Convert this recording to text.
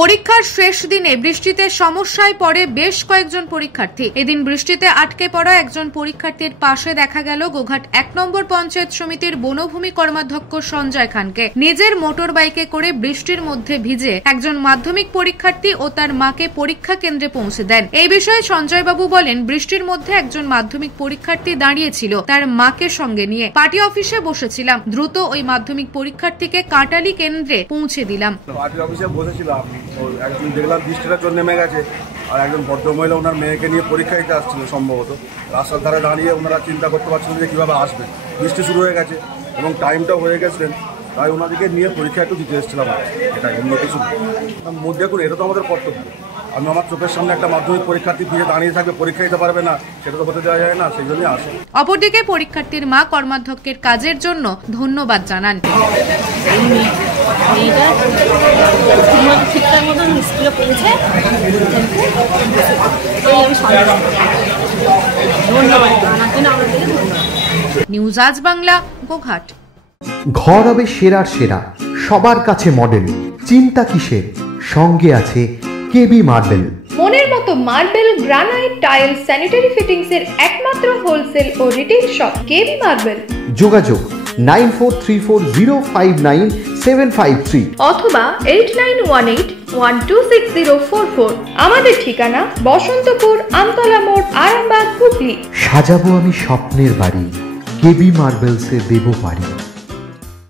পরীক্ষার শেষ দিনে বৃষ্টিতে সমস্যায় পড়ে বেশ কয়েকজন পরীক্ষার্থী। এদিন বৃষ্টিতে আটকে পড়া একজন পরীক্ষার্থীর পাশে দেখা গেল গোঘাট ১ নম্বর পঞ্চায়েত সমিতির বনভূমি কর্মাধ্যক্ষ সঞ্জয় খানকে। নিজের মোটর বাইকে করে বৃষ্টির মধ্যে ভিজে একজন মাধ্যমিক পরীক্ষার্থী ও তার মাকে পরীক্ষা কেন্দ্রে পৌঁছে দেন। এই বিষয়ে সঞ্জয় বাবু বলেন, বৃষ্টির মধ্যে একজন মাধ্যমিক পরীক্ষার্থী দাঁড়িয়েছিল তার মাকে সঙ্গে নিয়ে। পার্টি অফিসে বসেছিলাম, দ্রুত ওই মাধ্যমিক পরীক্ষার্থীকে কাটালি কেন্দ্রে পৌঁছে দিলাম। পার্টি অফিসে বসেছিলাম, একজন দেখলাম বৃষ্টিটার জন্য নেমে গেছে, আর একজন ভদ্রমহিলা ওনার মেয়েকে নিয়ে পরীক্ষা দিতে আসছিল। সম্ভবত রাস্তার ধারে দাঁড়িয়ে ওনারা চিন্তা করতে পারছিলেন যে কীভাবে আসবে, বৃষ্টি শুরু হয়ে গেছে এবং টাইমটাও হয়ে গেছিলেন, তাই ওনাদেরকে নিয়ে পরীক্ষা একটু দিতে এসেছিলাম। এটা অন্য কিছু মধ্যে দেখুন, এটা তো আমাদের কর্তব্য। আমি আমার চোখের সামনে একটা মাধ্যমিক পরীক্ষার্থী ফিরে দাঁড়িয়ে থাকবে, পরীক্ষা দিতে পারবে না, সেটা তো হতে দেওয়া যায় না, সেই জন্যই আসে। অপরদিকে পরীক্ষার্থীর মা কর্মাধ্যক্ষের কাজের জন্য ধন্যবাদ জানান। নিউজ আজ বাংলা, গোঘাট। ঘর হবে সেরার সেরা, সবার কাছে মডেল, চিন্তা কিসের, সঙ্গে আছে কেবি মার্বেল। মনের মতো marble, granite, tile, sanitary fittings এর একমাত্র হোলসেল ও রিটেল শপ কেবি মার্বেল। যোগাযোগ 9434059753 অথবা 8918126044। আমাদের ঠিকানা বসন্তপুর, আমতলা মোড়, আরামবাগ, হুগলি। সাজাবো আমি স্বপ্নের বাড়ি, কেবি মার্বেলসে দেবো বাড়ি।